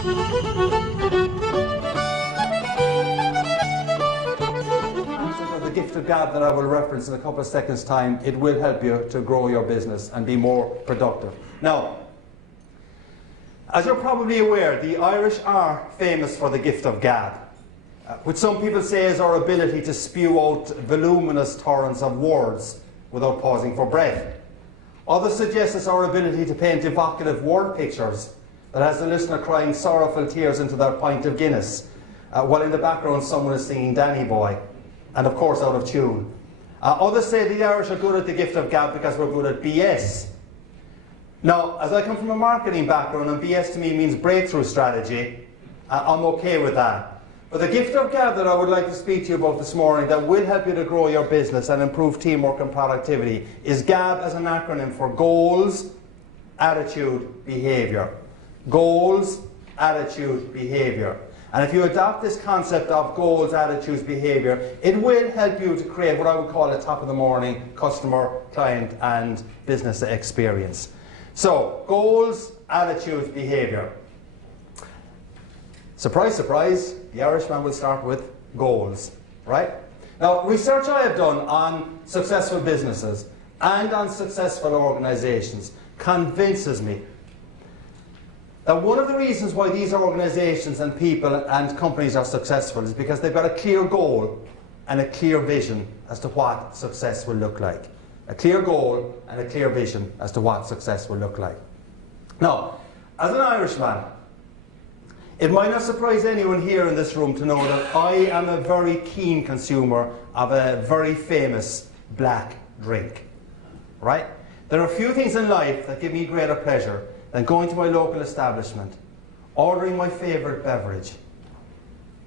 The gift of gab that I will reference in a couple of seconds' time, it will help you to grow your business and be more productive. Now, as you're probably aware, the Irish are famous for the gift of gab, which some people say is our ability to spew out voluminous torrents of words without pausing for breath. Others suggest it's our ability to paint evocative word pictures that has the listener crying sorrowful tears into their pint of Guinness, while in the background someone is singing Danny Boy, and of course out of tune. Others say the Irish are good at the gift of gab because we're good at BS. Now, as I come from a marketing background, and BS to me means breakthrough strategy, I'm okay with that. But the gift of gab that I would like to speak to you about this morning that will help you to grow your business and improve teamwork and productivity is GAB as an acronym for Goals, Attitude, Behaviour. Goals, Attitude, Behaviour. And if you adopt this concept of goals, attitudes, behaviour, it will help you to create what I would call a top of the morning customer, client and business experience. So, goals, attitudes, behaviour. Surprise, surprise, the Irishman will start with goals, right? Now, research I have done on successful businesses and on successful organisations convinces me that one of the reasons why these organisations and people and companies are successful is because they've got a clear goal and a clear vision as to what success will look like. A clear goal and a clear vision as to what success will look like. Now, as an Irishman, it might not surprise anyone here in this room to know that I am a very keen consumer of a very famous black drink, right? There are few things in life that give me greater pleasure than going to my local establishment, ordering my favourite beverage,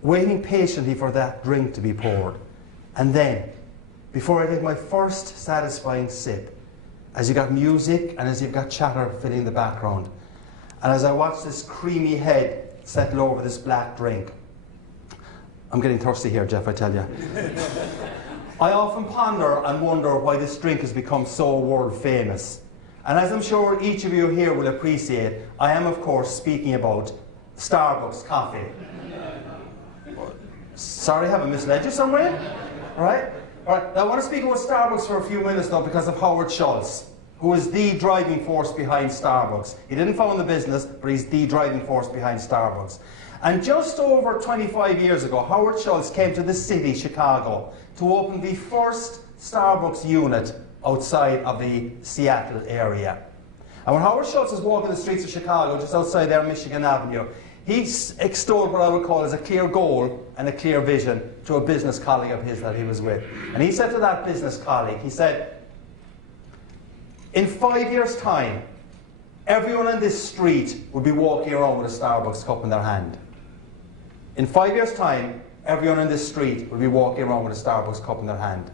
waiting patiently for that drink to be poured, and then, before I take my first satisfying sip, as you got music and as you've got chatter filling the background, and as I watch this creamy head settle over this black drink. I'm getting thirsty here, Jeff, I tell you. I often ponder and wonder why this drink has become so world famous. And as I'm sure each of you here will appreciate, I am of course speaking about Starbucks coffee. Sorry, have I misled you somewhere? Alright? Alright, now I want to speak about Starbucks for a few minutes though because of Howard Schultz, who is the driving force behind Starbucks. He didn't found the business, but he's the driving force behind Starbucks. And just over 25 years ago, Howard Schultz came to this city, Chicago, to open the first Starbucks unit outside of the Seattle area. And when Howard Schultz was walking the streets of Chicago, just outside there, Michigan Avenue, he extolled what I would call as a clear goal and a clear vision to a business colleague of his that he was with. And he said to that business colleague, he said, in 5 years' time, everyone on this street will be walking around with a Starbucks cup in their hand. In 5 years' time, everyone on this street will be walking around with a Starbucks cup in their hand.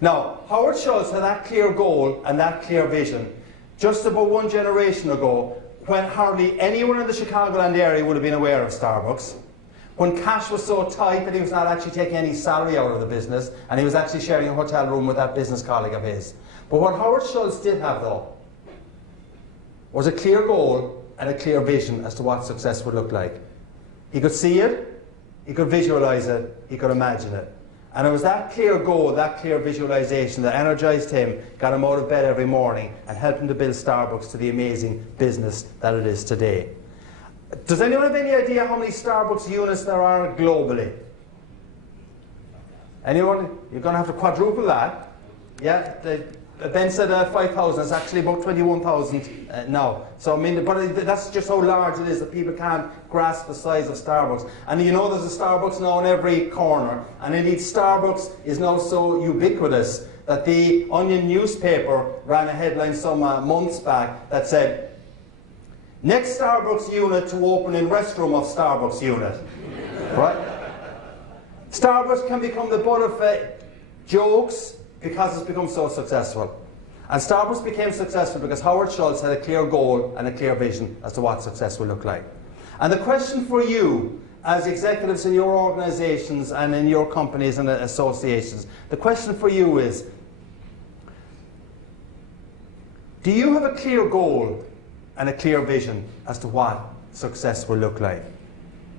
Now, Howard Schultz had that clear goal and that clear vision just about one generation ago when hardly anyone in the Chicagoland area would have been aware of Starbucks, when cash was so tight that he was not actually taking any salary out of the business and he was actually sharing a hotel room with that business colleague of his. But what Howard Schultz did have, though, was a clear goal and a clear vision as to what success would look like. He could see it, he could visualize it, he could imagine it. And it was that clear goal, that clear visualization that energized him, got him out of bed every morning and helped him to build Starbucks to the amazing business that it is today. Does anyone have any idea how many Starbucks units there are globally? Anyone? You're going to have to quadruple that. Yeah, Ben said 5,000. It's actually about 21,000 now. So I mean, but that's just how large it is that people can't grasp the size of Starbucks. And you know, there's a Starbucks now in every corner. And indeed, Starbucks is now so ubiquitous that the Onion newspaper ran a headline some months back that said, "Next Starbucks unit to open in restroom of Starbucks unit." Right? Starbucks can become the butt of jokes because it's become so successful. And Starbucks became successful because Howard Schultz had a clear goal and a clear vision as to what success will look like. And the question for you, as executives in your organizations and in your companies and associations, the question for you is, do you have a clear goal and a clear vision as to what success will look like?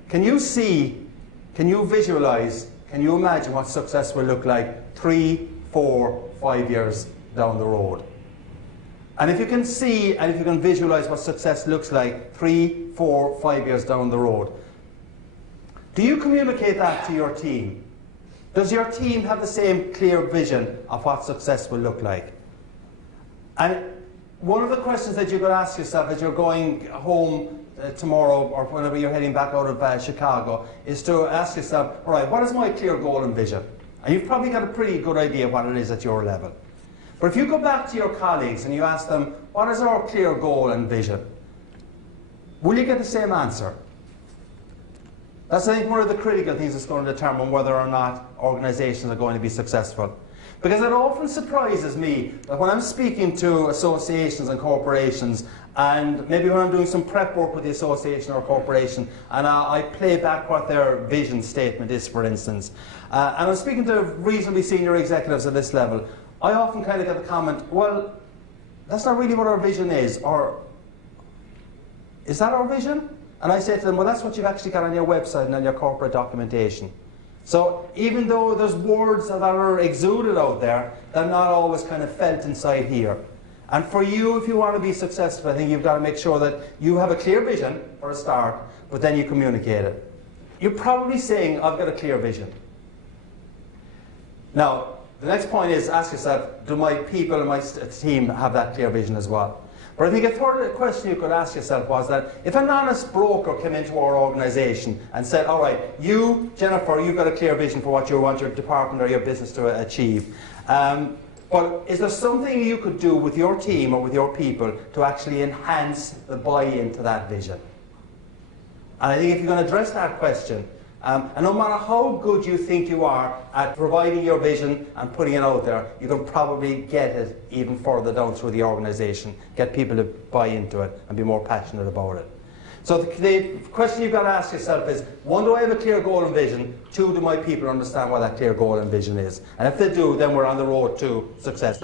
Can you see, can you visualize, can you imagine what success will look like 3, 4, 5 years down the road? And if you can see and if you can visualize what success looks like 3, 4, 5 years down the road, do you communicate that to your team? Does your team have the same clear vision of what success will look like? And one of the questions that you could ask yourself as you're going home tomorrow or whenever you're heading back out of Chicago is to ask yourself, all right, what is my clear goal and vision? And you've probably got a pretty good idea what it is at your level. But if you go back to your colleagues and you ask them, what is our clear goal and vision? Will you get the same answer? That's, I think, one of the critical things that's going to determine whether or not organizations are going to be successful. Because it often surprises me that when I'm speaking to associations and corporations, and maybe when I'm doing some prep work with the association or corporation, and I play back what their vision statement is, for instance, and I'm speaking to reasonably senior executives at this level, I often kind of get the comment, well, that's not really what our vision is, or is that our vision? And I say to them, well, that's what you've actually got on your website and on your corporate documentation. So even though there's words that are exuded out there, they're not always kind of felt inside here. And for you, if you want to be successful, I think you've got to make sure that you have a clear vision for a start, but then you communicate it. You're probably saying, I've got a clear vision. Now, the next point is ask yourself, do my people and my team have that clear vision as well? But I think a third question you could ask yourself was that if an honest broker came into our organisation and said, all right, you, Jennifer, you've got a clear vision for what you want your department or your business to achieve. But is there something you could do with your team or with your people to actually enhance the buy-in to that vision? And I think if you're going to address that question, and no matter how good you think you are at providing your vision and putting it out there, you can probably get it even further down through the organisation, get people to buy into it and be more passionate about it. So the question you've got to ask yourself is, 1, do I have a clear goal and vision? 2, do my people understand what that clear goal and vision is? And if they do, then we're on the road to success.